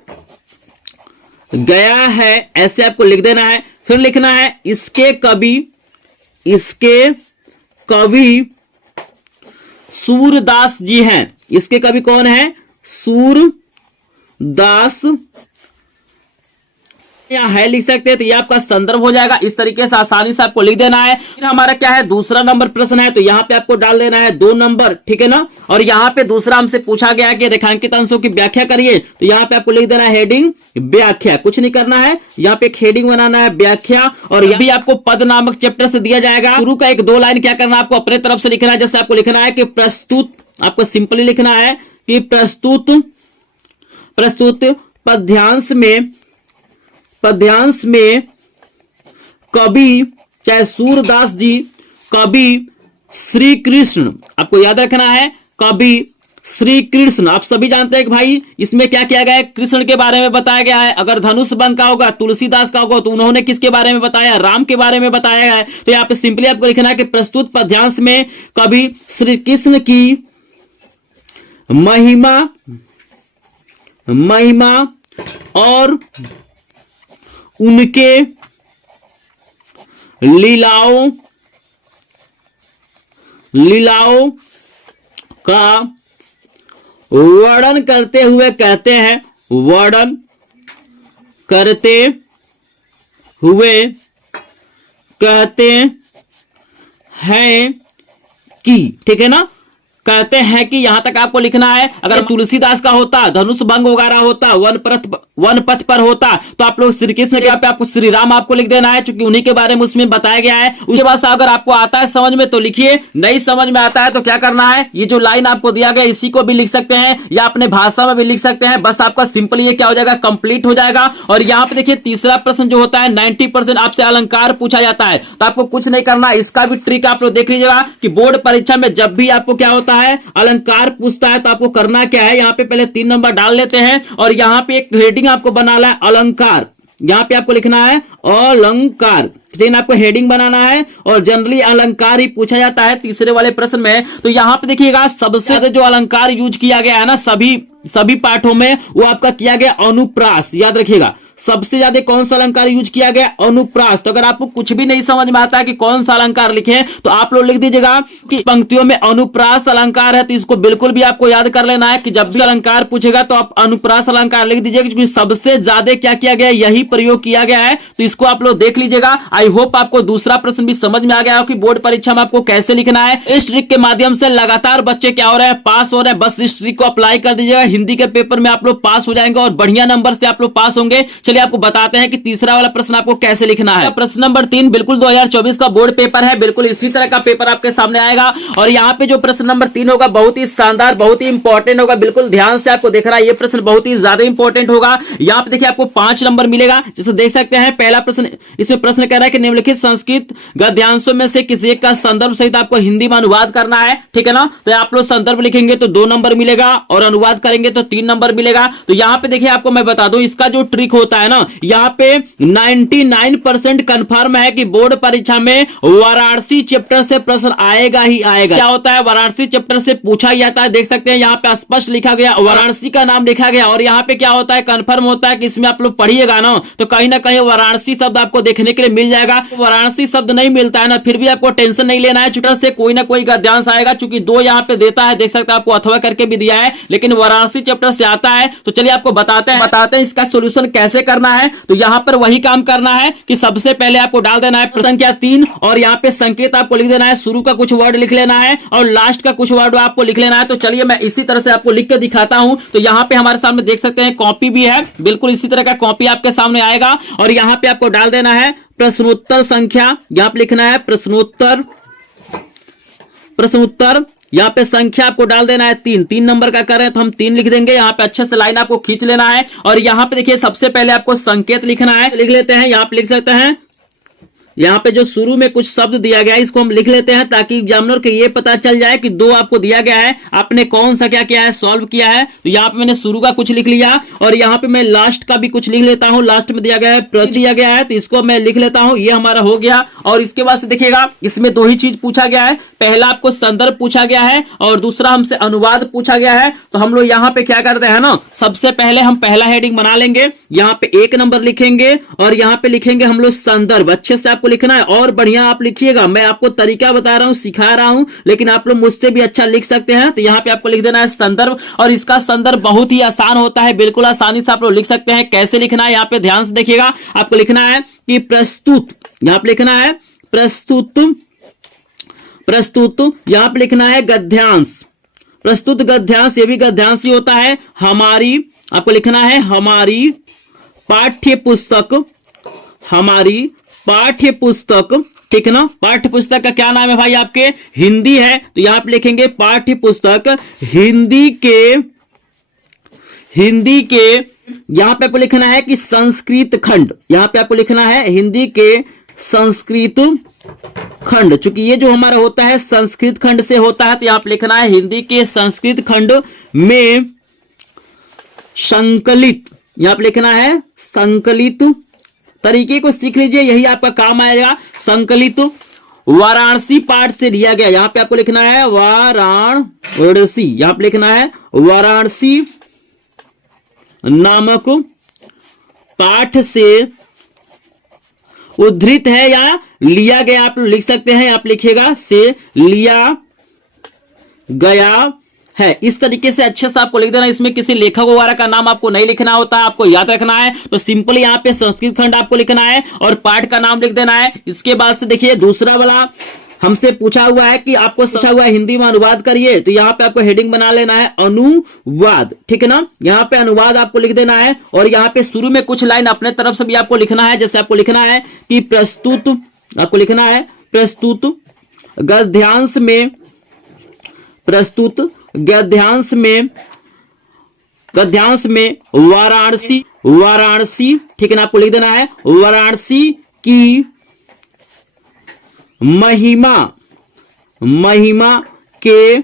गया है, ऐसे आपको लिख देना है। फिर लिखना है इसके कवि, इसके कवि सूरदास जी हैं। इसके कवि कौन है, सूरदास यहाँ है लिख सकते हैं। तो ये आपका संदर्भ हो जाएगा। इस तरीके से आसानी से आपको लिख देना है। फिर हमारा क्या है, दूसरा नंबर प्रश्न है। तो यहाँ पे आपको डाल देना है 2 नंबर, ठीक है ना। और यहाँ पे दूसरा हमसे पूछा गया कि रेखांकित अंशों की व्याख्या करिए। तो यहाँ पे आपको लिख देना है हेडिंग व्याख्या, कुछ नहीं करना है। यहाँ पे एक हेडिंग बनाना है व्याख्या। और यह भी आपको पद नामक चैप्टर से दिया जाएगा। शुरू का 1-2 लाइन क्या करना है, आपको अपने तरफ से लिखना है। जैसे आपको लिखना है कि प्रस्तुत, आपको सिंपली लिखना है कि प्रस्तुत पद्यांश में कवि, चाहे सूरदास जी, कवि श्री कृष्ण, आपको याद रखना है कवि श्री कृष्ण। आप सभी जानते हैं कि भाई इसमें क्या किया गया है, कृष्ण के बारे में बताया गया है। अगर धनुष बंग का होगा, तुलसीदास का होगा, तो उन्होंने किसके बारे में बताया, राम के बारे में बताया गया है। तो यहाँ पे सिंपली आपको लिखना है कि प्रस्तुत पद्यांश में कवि श्री कृष्ण की महिमा और उनके लीलाओं का वर्णन करते हुए कहते हैं, वर्णन करते हुए कहते हैं कि, ठीक है ना, कहते हैं कि यहां तक आपको लिखना है। अगर तुलसीदास का होता, धनुष भंग वगैरह होता, वन पथ पर होता, तो आप लोग श्री कृष्ण के आपको श्री राम आपको लिख देना है, क्योंकि उन्हीं के बारे में उसमें बताया गया है। उसके बाद अगर आपको आता है समझ में तो लिखिए, नहीं समझ में आता है तो क्या करना है, ये जो लाइन आपको दिया गया इसी को भी लिख सकते हैं या अपने भाषा में भी लिख सकते हैं। बस आपका सिंपल ये क्या हो जाएगा, कंप्लीट हो जाएगा। और यहाँ पे देखिए तीसरा प्रश्न जो होता है 90% आपसे अलंकार पूछा जाता है। तो आपको कुछ नहीं करना, इसका भी ट्रिक आप लोग देख लीजिएगा कि बोर्ड परीक्षा में जब भी आपको क्या होता है, अलंकार पूछता है, तो आपको करना क्या है, यहाँ पे पहले 3 नंबर डाल लेते हैं और यहाँ पे एक हेडिंग आपको बनाना है अलंकार। यहाँ पे आपको लिखना है अलंकार, लेकिन आपको हेडिंग बनाना है। और जनरली अलंकार ही पूछा जाता है तीसरे वाले प्रश्न में। तो यहाँ पे देखिएगा सबसे ज्यादा जो अलंकार यूज किया गया है ना सभी पाठों में, वो आपका किया गया अनुप्रास। याद रखिएगा सबसे ज्यादा कौन सा अलंकार यूज किया गया, अनुप्रास। तो अगर आपको कुछ भी नहीं समझ में आता है कि कौन सा अलंकार लिखे, तो आप लोग लिख दीजिएगा कि पंक्तियों में अनुप्रास अलंकार है। तो इसको बिल्कुल भी आपको याद कर लेना है कि जब भी अलंकार पूछेगा तो आप अनुप्रास अलंकार लिख दीजिएगा, क्योंकि सबसे ज्यादा क्या किया गया, यही प्रयोग किया गया है। तो इसको आप लोग देख लीजिएगा। आई होप आपको दूसरा प्रश्न भी समझ में आ गया हो कि बोर्ड परीक्षा में आपको कैसे लिखना है। इस ट्रिक के माध्यम से लगातार बच्चे क्या हो रहे हैं, पास हो रहे हैं। बस इस ट्रिक को अप्लाई कर दीजिएगा, हिंदी के पेपर में आप लोग पास हो जाएंगे और बढ़िया नंबर से आप लोग पास होंगे। चलिए आपको बताते हैं कि तीसरा वाला प्रश्न आपको कैसे लिखना है। प्रश्न नंबर 3 बिल्कुल 2024 का बोर्ड पेपर है, बिल्कुल इसी तरह का पेपर आपके सामने आएगा। और यहाँ पे जो प्रश्न नंबर 3 होगा बहुत ही शानदार, बहुत ही इंपॉर्टेंट होगा। बिल्कुल ध्यान से आपको देख रहा है, ये प्रश्न बहुत ही ज्यादा इंपॉर्टेंट होगा। यहाँ पे देखिए आपको 5 नंबर मिलेगा। जैसे देख सकते हैं पहला प्रश्न, इसमें प्रश्न कह रहा है कि निम्नलिखित संस्कृत गद्यांशों में से किसी एक का संदर्भ सहित आपको हिंदी में अनुवाद करना है, ठीक है ना। तो आप लोग संदर्भ लिखेंगे तो 2 नंबर मिलेगा और अनुवाद करेंगे तो 3 नंबर मिलेगा। तो यहाँ पे देखिए आपको मैं बता दूं, इसका जो ट्रिक होता है ना, यहाँ पे 99% कंफर्म है कि बोर्ड परीक्षा में वाराणसी चैप्टर से प्रश्न आएगा ही आएगा। क्या होता है, वाराणसी चैप्टर से पूछा जाता है। देख सकते हैं यहाँ पे स्पष्ट लिखा गया, वाराणसी का नाम लिखा गया। और यहाँ पे क्या होता है, कंफर्म होता है कि इसमें आप लोग पढ़िएगा ना तो कहीं ना कहीं वाराणसी शब्द आपको देखने के लिए मिल जाएगा। वाराणसी शब्द नहीं मिलता है ना, फिर भी आपको टेंशन नहीं लेना है, चैप्टर से कोई ना कोई गद्यांश आएगा। चूंकि 2 यहाँ पे देता है, देख सकते हैं आपको अथवा करके भी दिया है, लेकिन वाराणसी चैप्टर से आता है। तो चलिए आपको बताते हैं इसका सोल्यूशन कैसे करना है। तो यहाँ पर वही काम करना है कि सबसे पहले आपको डाल देना है संख्या 3 और यहाँ पे संकेत आपको लिख देना है। शुरू का कुछ वर्ड लिख लेना है और लास्ट का कुछ वर्ड आपको लिख लेना है। तो चलिए मैं इसी तरह से आपको लिख के दिखाता हूं। तो यहाँ पे हमारे सामने देख सकते हैं कॉपी भी है, बिल्कुल इसी तरह का कॉपी आपके सामने आएगा और यहाँ पे आपको डाल देना है प्रश्नोत्तर संख्या, यहां पे लिखना है प्रश्नोत्तर, प्रश्नोत्तर यहाँ पे संख्या आपको डाल देना है 3, 3 नंबर का कर रहे हैं तो हम 3 लिख देंगे। यहाँ पे अच्छे से लाइन आपको खींच लेना है और यहाँ पे देखिए सबसे पहले आपको संकेत लिखना है, लिख लेते हैं। यहाँ पे लिख सकते हैं, यहाँ पे जो शुरू में कुछ शब्द दिया गया है इसको हम लिख लेते हैं ताकि एग्जामिनर को ये पता चल जाए कि 2 आपको दिया गया है, आपने कौन सा क्या किया है, सॉल्व किया है। तो यहाँ पे मैंने शुरू का कुछ लिख लिया और यहाँ पे मैं लास्ट का भी कुछ लिख लेता हूँ। लास्ट में दिया गया है प्रति दिया गया है तो इसको मैं लिख लेता हूँ, ये हमारा हो गया। और इसके बाद से देखिएगा इसमें 2 ही चीज पूछा गया है, पहला आपको संदर्भ पूछा गया है और दूसरा हमसे अनुवाद पूछा गया है। तो हम लोग यहाँ पे क्या करते हैं ना, सबसे पहले हम पहला हेडिंग बना लेंगे, यहाँ पे 1 नंबर लिखेंगे और यहाँ पे लिखेंगे हम लोग संदर्भ। अच्छे से आपको लिखना है और बढ़िया आप लिखिएगा, मैं आपको तरीका बता रहा हूं, सिखा रहा हूं, लेकिन आप लोग मुझसे भी अच्छा लिख सकते हैं। तो यहाँ पे आपको लिख देना है संदर्भ और इसका संदर्भ बहुत ही आसान होता है, बिल्कुल आसानी से आप लोग लिख सकते हैं। कैसे लिखना है यहाँ पे ध्यान से देखिएगा, आपको लिखना है कि प्रस्तुत, यहाँ पे लिखना है प्रस्तुत, प्रस्तुत यहाँ पे लिखना है गद्यांश, प्रस्तुत गद्यांश, ये भी गद्यांश ही होता है। हमारी, आपको लिखना है हमारी पाठ्य पुस्तक, हमारी पाठ्य पुस्तक, ठीक है ना। पाठ्य पुस्तक का क्या नाम है भाई आपके, हिंदी है तो यहां पे लिखेंगे पाठ्य पुस्तक हिंदी के, हिंदी के यहां पे आपको लिखना है कि संस्कृत खंड, यहां पे आपको लिखना है हिंदी के संस्कृत खंड, चूंकि ये जो हमारा होता है संस्कृत खंड से होता है तो यहां पे लिखना है हिंदी के संस्कृत खंड में संकलित, यहां पे लिखना है संकलित। तरीके को सीख लीजिए, यही आपका काम आएगा। संकलित वाराणसी पाठ से लिया गया, यहां पे आपको लिखना है वाराणसी, यहां पे लिखना है वाराणसी नामक पाठ से उद्धृत है या लिया गया, आप लिख सकते हैं, आप लिखिएगा से लिया गया है। इस तरीके से अच्छे से आपको लिख देना, इसमें किसी लेखक वगैरह का नाम आपको नहीं लिखना होता, आपको याद रखना है। तो सिंपली यहाँ पे संस्कृत खंड आपको लिखना है और पाठ का नाम लिख देना है। इसके बाद से देखिए दूसरा वाला हमसे पूछा हुआ है कि आपको पूछा हुआ है हिंदी में अनुवाद करिए, तो यहाँ पे आपको हेडिंग बना लेना है अनुवाद, ठीक है ना। यहाँ पे अनुवाद आपको लिख देना है और यहाँ पे शुरू में कुछ लाइन अपने तरफ से भी आपको लिखना है। जैसे आपको लिखना है कि प्रस्तुत, आपको लिखना है प्रस्तुत गद्यांश में, प्रस्तुत गद्यांश में, गद्यांश में वाराणसी, वाराणसी, ठीक है ना, आपको लिख देना है वाराणसी की महिमा, महिमा के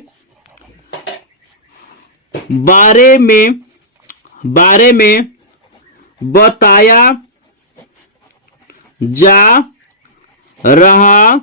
बारे में, बारे में बताया जा रहा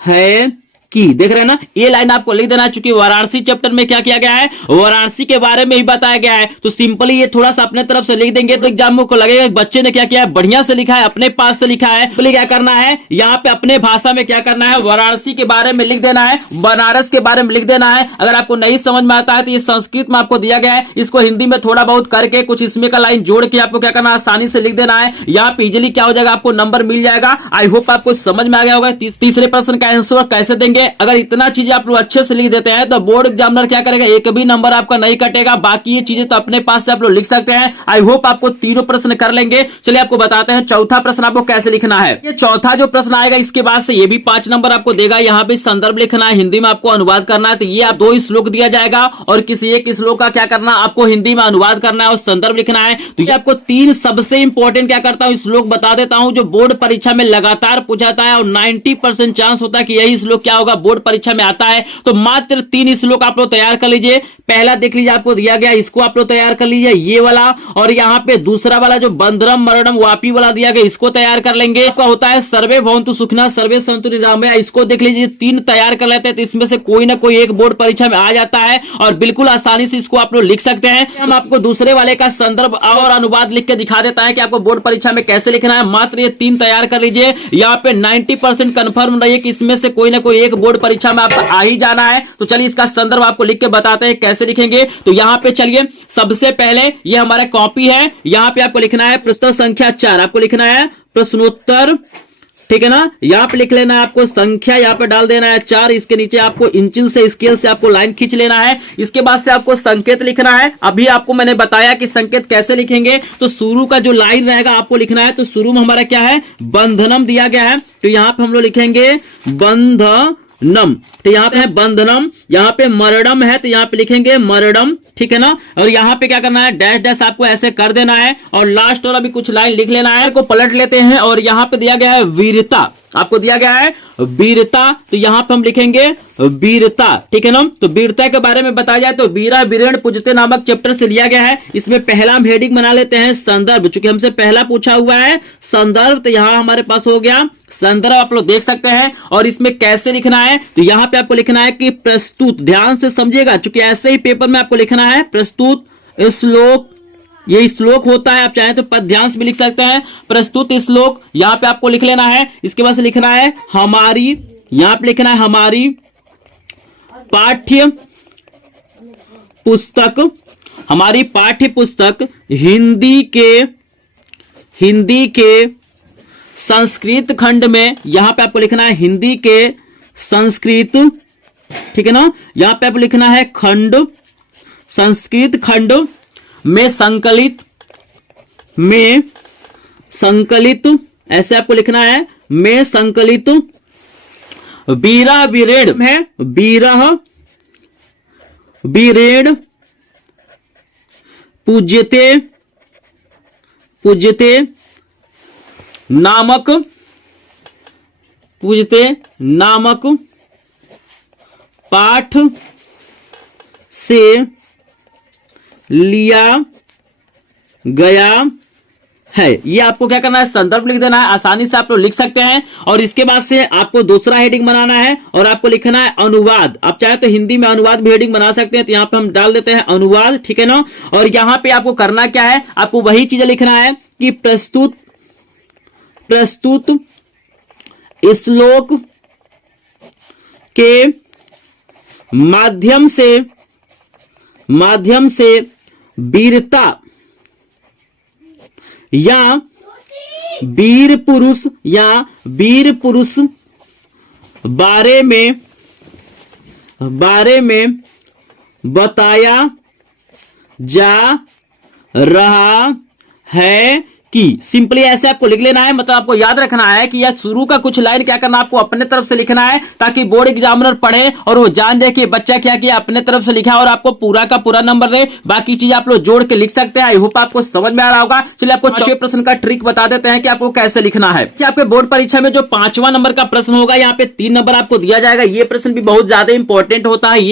है कि, देख रहे हैं ना, ये लाइन आपको लिख देना है। चूंकि वाराणसी चैप्टर में क्या किया गया है, वाराणसी के बारे में ही बताया गया है, तो सिंपली ये थोड़ा सा अपने तरफ से लिख देंगे तो एग्जाम को लगेगा बच्चे ने क्या किया है, बढ़िया से लिखा है, अपने पास से लिखा है। तो क्या करना है, यहाँ पे अपने भाषा में क्या करना है, वाराणसी के बारे में लिख देना है, बनारस के बारे में लिख देना है। अगर आपको नहीं समझ में आता है तो ये संस्कृत में आपको दिया गया है, इसको हिंदी में थोड़ा बहुत करके कुछ इसमें का लाइन जोड़ के आपको क्या करना है, आसानी से लिख देना है। यहाँ पे इजिली क्या हो जाएगा, आपको नंबर मिल जाएगा। आई होप आपको समझ में आ गया होगा। तीसरे प्रश्न का आंसर कैसे देंगे, अगर इतना चीजें आप लोग अच्छे से लिख देते हैं तो बोर्ड एग्जामिनर क्या करेगा, एक भी नंबर आपका नहीं कटेगा। बाकी ये चीजें तो अपने पास से आप लोग लिख सकते हैं। आई होप आपको तीनों प्रश्न कर लेंगे। चलिए आपको बताते हैं चौथा प्रश्न आपको कैसे लिखना है। ये चौथा जो प्रश्न आएगा इसके बाद से ये भी 5 नंबर आपको देगा। यहाँ पे संदर्भ लिखना है, हिंदी में आपको अनुवाद करना है। तो ये आप 2 श्लोक दिया जाएगा और किसी एक श्लोक का क्या करना, आपको हिंदी में अनुवाद करना है और संदर्भ लिखना है। तो ये आपको 3 सबसे इंपॉर्टेंट क्या करता हूं, श्लोक बता देता हूं जो बोर्ड परीक्षा में लगातार पूछा जाता है और 90% चांस होता है कि यही श्लोक क्या होगा, बोर्ड परीक्षा में आता है। तो मात्र 3 श्लोक आप लोग तैयार कर लीजिए। पहला देख लीजिए आपको दिया गया, इसको आप लोग तैयार कर लीजिए, ये वाला। और यहाँ पे दूसरा वाला जो बंदरम मरणम वापी वाला दिया गया, इसको तैयार कर लेंगे। आपका होता है सर्वे भवन्तु सुखिनः सर्वे सन्तु निरामया, इसको देख लीजिए। 3 तैयार कर लेते हैं तो इसमें से कोई ना कोई एक बोर्ड परीक्षा में आ जाता है और बिल्कुल आसानी से इसको आप लोग लिख सकते हैं। हम आपको दूसरे वाले का संदर्भ और अनुवाद लिख के दिखा देता है कि आपको बोर्ड परीक्षा में कैसे लिखना है। मात्र ये 3 तैयार कर लीजिए। यहाँ पे 90% कंफर्म रहिए कि इसमें से कोई ना कोई एक बोर्ड परीक्षा में आपका आ ही जाना है। तो चलिए इसका संदर्भ आपको लिख के बताते हैं कैसे लिखेंगे। तो यहाँ पे चलिए सबसे पहले ये हमारा कॉपी है, यहाँ पे आपको लिखना है प्रश्न संख्या 4, आपको लिखना है प्रश्नोत्तर ठीक है ना। यहाँ पे लिख लेना है आपको संख्या, यहाँ पे डाल देना है 4, इसके नीचे आपको इंचिल से स्केल से आपको लाइन खींच लेना है। इसके बाद से आपको संकेत लिखना है। अभी आपको मैंने बताया कि संकेत कैसे लिखेंगे, तो शुरू का जो लाइन रहेगा आपको लिखना है। तो शुरू में हमारा क्या है, बंधनम दिया गया है, तो यहाँ पे हम लोग लिखेंगे बंधनम। तो यहाँ पे है बंधनम, यहाँ पे मरणम है तो यहाँ पे लिखेंगे मरणम, ठीक है ना। और यहाँ पे क्या करना है, डैश डैश आपको ऐसे कर देना है और लास्ट वाला भी कुछ लाइन लिख लेना है। को पलट लेते हैं और यहाँ पे दिया गया है वीरता, आपको दिया गया है वीरता, तो यहाँ पे हम लिखेंगे वीरता, ठीक है ना। तो वीरता के बारे में बताया जाए तो वीरा वीरेण पूजते नामक चैप्टर से लिया गया है। इसमें पहला हम हेडिंग बना लेते हैं संदर्भ, चूंकि हमसे पहला पूछा हुआ है संदर्भ, तो यहाँ हमारे पास हो गया संदर्भ, आप लोग देख सकते हैं। और इसमें कैसे लिखना है, तो यहाँ पे आपको लिखना है कि प्रस्तुत, ध्यान से समझिएगा, चूंकि ऐसे ही पेपर में आपको लिखना है प्रस्तुत श्लोक, ये श्लोक होता है, आप चाहें तो पद्यांश भी लिख सकते हैं। प्रस्तुत श्लोक यहाँ पे आपको लिख लेना है। इसके बाद से लिखना है हमारी, यहाँ पे लिखना है हमारी पाठ्य पुस्तक, हमारी पाठ्य पुस्तक हिंदी के संस्कृत खंड में, यहां पे आपको लिखना है हिंदी के संस्कृत, ठीक है ना। यहां पे आपको लिखना है खंड, संस्कृत खंड में संकलित, ऐसे आपको लिखना है में संकलित वीरा वीरेण है, वीरह वीरेण पूज्यते नामक पाठ से लिया गया है। ये आपको क्या करना है, संदर्भ लिख देना है, आसानी से आप लोग लिख सकते हैं। और इसके बाद से आपको दूसरा हेडिंग बनाना है और आपको लिखना है अनुवाद। आप चाहे तो हिंदी में अनुवाद भी हेडिंग बना सकते हैं, तो यहां पे हम डाल देते हैं अनुवाद, ठीक है ना। और यहां पे आपको करना क्या है, आपको वही चीजें लिखना है कि प्रस्तुत श्लोक के माध्यम से वीरता या वीर पुरुष बारे में बताया जा रहा है कि, सिंपली ऐसे आपको लिख लेना है। मतलब आपको याद रखना है कि यह शुरू का कुछ लाइन क्या करना, आपको अपने तरफ से लिखना है, ताकि बोर्ड एग्जामिनर पढ़े और वो जान दे कि बच्चा क्या किया, अपने तरफ से लिखा, और आपको पूरा का पूरा नंबर दे। बाकी चीज आप लोग जोड़ के लिख सकते हैं। आई होप आपको समझ में आ रहा होगा। चलिए आपको 5वें प्रश्न का ट्रिक बता देते हैं कि आपको कैसे लिखना है। कि आपके बोर्ड परीक्षा में जो 5वां नंबर का प्रश्न होगा, यहाँ पे 3 नंबर आपको दिया जाएगा। ये प्रश्न भी बहुत ज्यादा इंपॉर्टेंट होता है।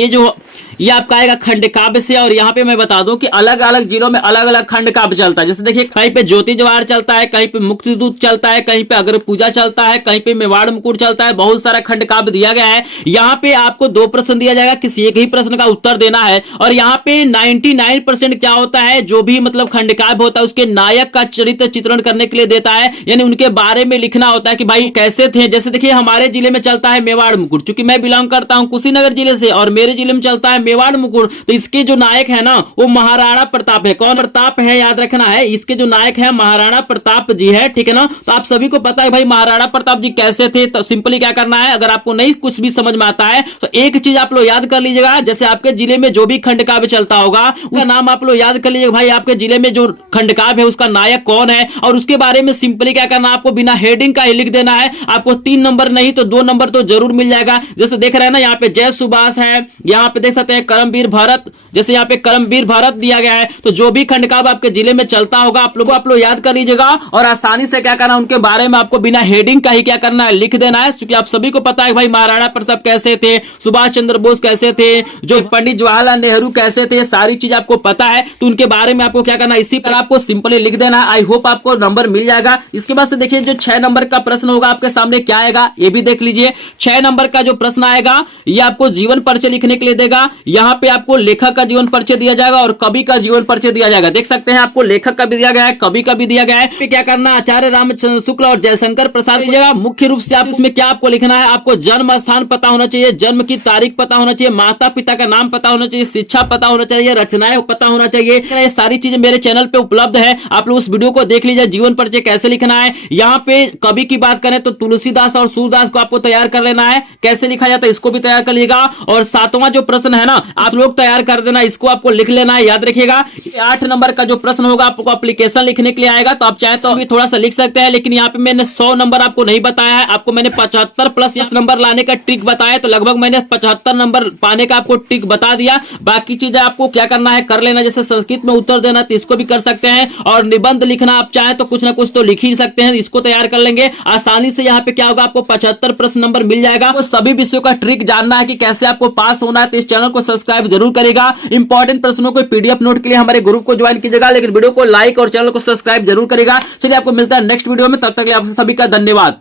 ये आपका आएगा खंड काव्य से। और यहाँ पे मैं बता दूं कि अलग अलग जिलों में अलग अलग खंड काव्य चलता है। जैसे देखिए, कहीं पे ज्योति जवाहर चलता है, कहीं पे मुक्तिदूत चलता है, कहीं पे अगर पूजा चलता है, कहीं पे मेवाड़ मुकुट चलता है। बहुत सारा खंड काव्य दिया गया है। यहाँ पे आपको 2 प्रश्न दिया जाएगा, किसी एक ही प्रश्न का उत्तर देना है। और यहाँ पे 99% क्या होता है, जो भी मतलब खंड काव्य होता है उसके नायक का चरित्र चित्रण करने के लिए देता है, यानी उनके बारे में लिखना होता है कि भाई कैसे थे। जैसे देखिए, हमारे जिले में चलता है मेवाड़ मुकुट, चूंकि मैं बिलोंग करता हूं कुशीनगर जिले से और मेरे जिले में चलता है मेवाड़ मुकुट, तो इसके जो नायक है ना वो महाराणा प्रताप है। कौन प्रताप है, याद रखना है। इसके जो नायक है महाराणा प्रताप जी है, ठीक है ना। तो आप सभी को पता है भाई महाराणा प्रताप जी कैसे थे। तो सिंपली क्या करना है, अगर आपको नहीं कुछ भी समझ में आता है तो एक चीज आप लोग याद कर लीजिएगा। जैसे आपके जिले में जो भी खंड काव्य चलता होगा उसका नाम आप लोग याद कर लीजिएगा। भाई आपके जिले में जो खंड काव्य है उसका नायक कौन है, और उसके बारे में सिंपली क्या करना, आपको बिना हेडिंग का ही लिख देना है। आपको 3 नंबर नहीं तो 2 नंबर तो जरूर मिल जाएगा। जैसे देख रहे हैं ना, यहाँ पे जय सुभाष है, यहाँ पे देख सकते हैं करमवीर भरत, जैसे यहाँ पे करमवीर भरत दिया गया है। तो जो भी खंड काव्य आपके जिले में चलता होगा आप लोग याद कर लीजिएगा। और आसानी से क्या करना, उनके बारे में आपको बिना हेडिंग का ही क्या करना है, लिख देना है। क्योंकि आप सभी को पता है भाई महाराणा प्रताप कैसे थे, सुभाष चंद्र बोस कैसे थे, जो पंडित जवाहरलाल नेहरू कैसे थे, सारी चीज आपको पता है। तो उनके बारे में आपको क्या करना है, इसी पर आपको सिंपली लिख देना है। आई होप आपको नंबर मिल जाएगा। इसके बाद से देखिए, जो 6 नंबर का प्रश्न होगा आपके सामने क्या आएगा, ये भी देख लीजिए। 6 नंबर का जो प्रश्न आएगा ये आपको जीवन परिचय लिखने के लिए देगा। यहाँ पे आपको लेखक का जीवन परिचय दिया जाएगा और कवि का जीवन परिचय दिया जाएगा। देख सकते हैं आपको लेखक का भी दिया गया है, कवि का भी दिया गया है। क्या करना, आचार्य रामचंद्र शुक्ल और जयशंकर प्रसाद दीजिएगा। मुख्य रूप से आप इसमें क्या आपको लिखना है, आपको जन्म स्थान पता होना चाहिए, जन्म की तारीख पता होना चाहिए, माता पिता का नाम पता होना चाहिए, शिक्षा पता होना चाहिए, रचनाएं पता होना चाहिए। ये सारी चीजें मेरे चैनल पे उपलब्ध है, आप लोग उस वीडियो को देख लीजिए। जीवन परिचय कैसे लिखना है, यहाँ पे कवि की बात करें तो तुलसीदास और सूरदास को आपको तैयार कर लेना है, कैसे लिखा जाता है इसको भी तैयार कर लीजिएगा। और 7वां जो प्रश्न है ना, आप लोग तैयार कर देना, इसको आपको लिख लेना है, याद रखिएगा। 8 नंबर का जो प्रश्न होगा आपको एप्लीकेशन लिखने के लिए आएगा, तो आप चाहे तो अभी थोड़ा सा लिख सकते हैं, लेकिन यहाँ पे मैंने 100 नंबर आपको नहीं बताया है, आपको मैंने 75 प्लस 10 नंबर लाने का ट्रिक बताया, तो लगभग मैंने 75 नंबर पाने का आपको ट्रिक बता दिया। बाकी चीजें आपको क्या करना है कर लेना, जैसे संस्कृत में उत्तर देना तो इसको भी कर सकते हैं, और निबंध लिखना आप चाहे तो कुछ ना कुछ तो लिख ही सकते हैं, इसको तैयार कर लेंगे आसानी से। यहाँ पे क्या होगा, आपको 75 प्रश्न नंबर मिल जाएगा। तो सभी विषयों का ट्रिक जानना है कि कैसे आपको पास होना है, तो इस चैनल को सब्सक्राइब जरूर करेगा। इंपॉर्टेंट प्रश्नों को पीडीएफ नोट के लिए हमारे ग्रुप को ज्वाइन कीजिएगा, लेकिन वीडियो को लाइक और चैनल को सब्सक्राइब जरूर करेगा। चलिए आपको मिलता है नेक्स्ट वीडियो में, तब तक के लिए आप सभी का धन्यवाद।